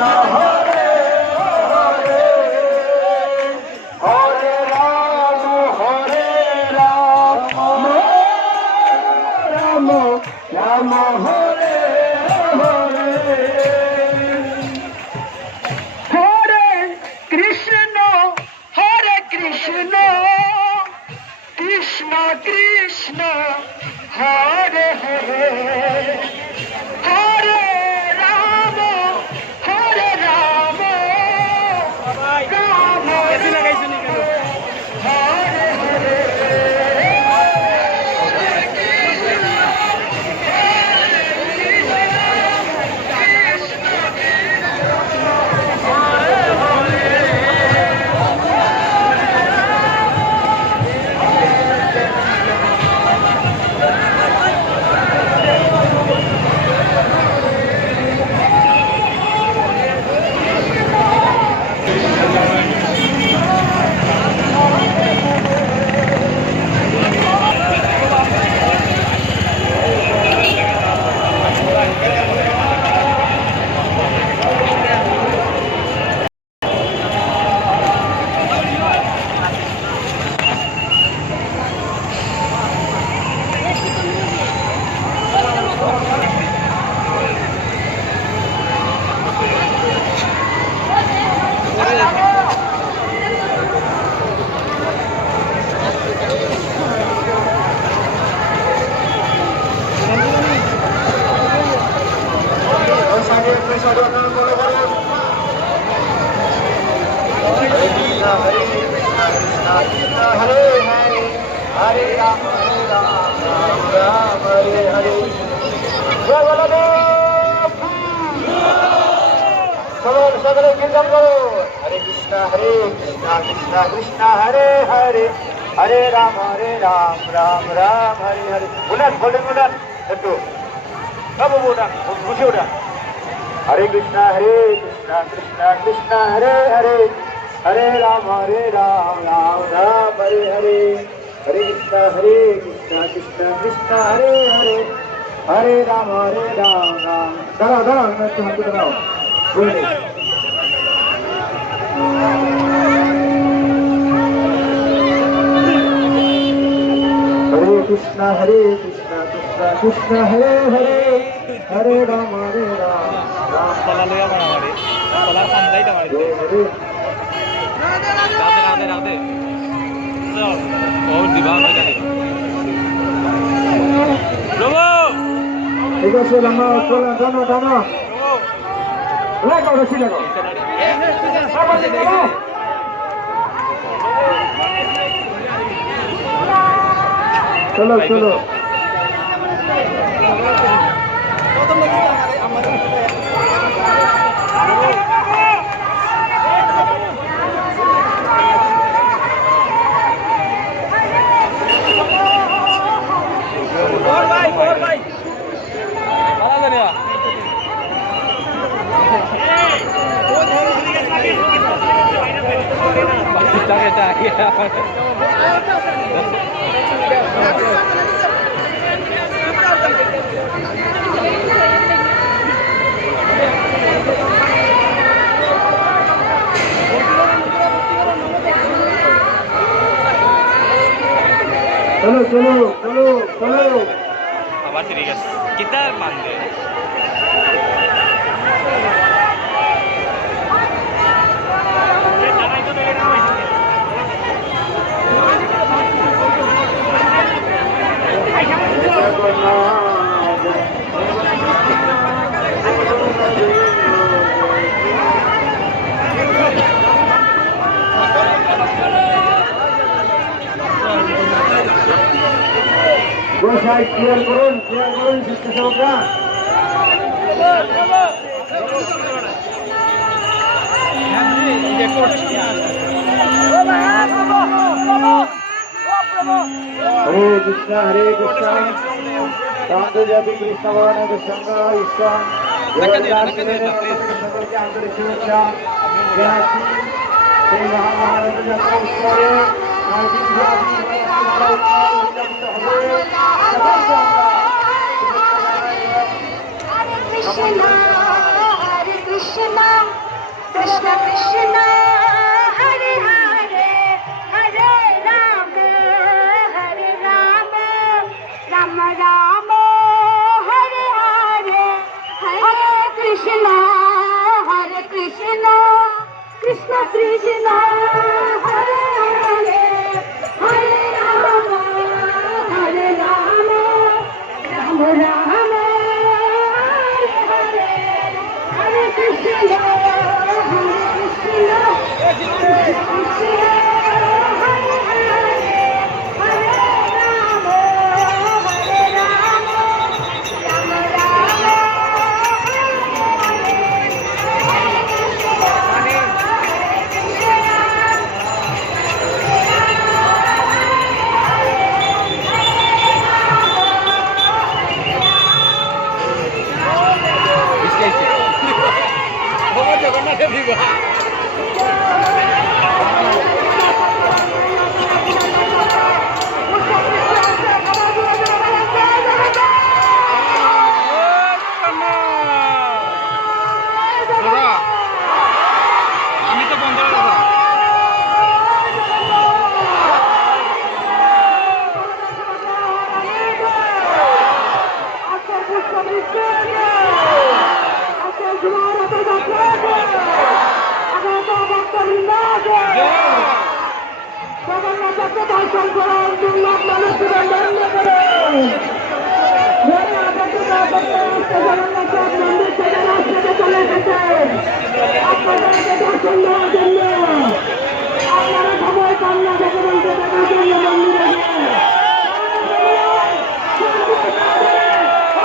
হরে হরে হরে রাম রাম রাম হরে হরে হরে কৃষ্ণ কৃষ্ণ কৃষ্ণ হরে হরে হরে রাম রাম হরে হরে हरे हरे हरे राम राम राम हरे हरे সকলে কীর্তন করো হরে কৃষ্ণ কৃষ্ণ কৃষ্ণ হরে হরে হরে রাম রাম রাম হরে হরে উঠান বলেন উঠান একটু সব উঠান খুশি উঠান হরে কৃষ্ণ কৃষ্ণ কৃষ্ণ হরে হরে हरे राम राम राम हरे हरे हरे कृष्ण कृष्ण कृष्ण हरे हरे हरे राम राम दाঁড়াও দাঁড়াও একটু হাত দাঁড়াও বলে हरे कृष्ण कृष्ण कृष्ण हरे हरे हरे राम राम কলা লইয়া মারামারি কলার খান্দাইটা মারি हरे রাধে রাধে চল ও দিবা ওইটা দিবা প্রভু ঠিক আছে লম্বা চলো টানো টানো লাগাও রশি লাগাও চলো চলো चलो चलो चलो चलो আবার ঠিক আছে কিতার মান দে গোসাই ক্লিয়ার করুন স্বেচ্ছাসেবকরা हरे कृष्ण शांत जाति कृष्ण भगवान के संग ईश्वर आंतरिक शुभेच्छा श्री महाभारत जात्रा उत्सवे কৃষ্ণ কৃষ্ণ কৃষ্ণ হরে হরে হরে রাম রাম রাম হরে হরে হরে কৃষ্ণ কৃষ্ণ কৃষ্ণ হরে হরে হরে রাম রাম রাম হরে হরে কৃষ্ণ আমি তো বন্ধ করে দাদা দর্শন করার জন্য মানুষের বন্ধ করে জগন্নাথ মন্দির থেকে রাস্তাতে চলে এসেছে আপনাদেরকে দর্শন দেওয়ার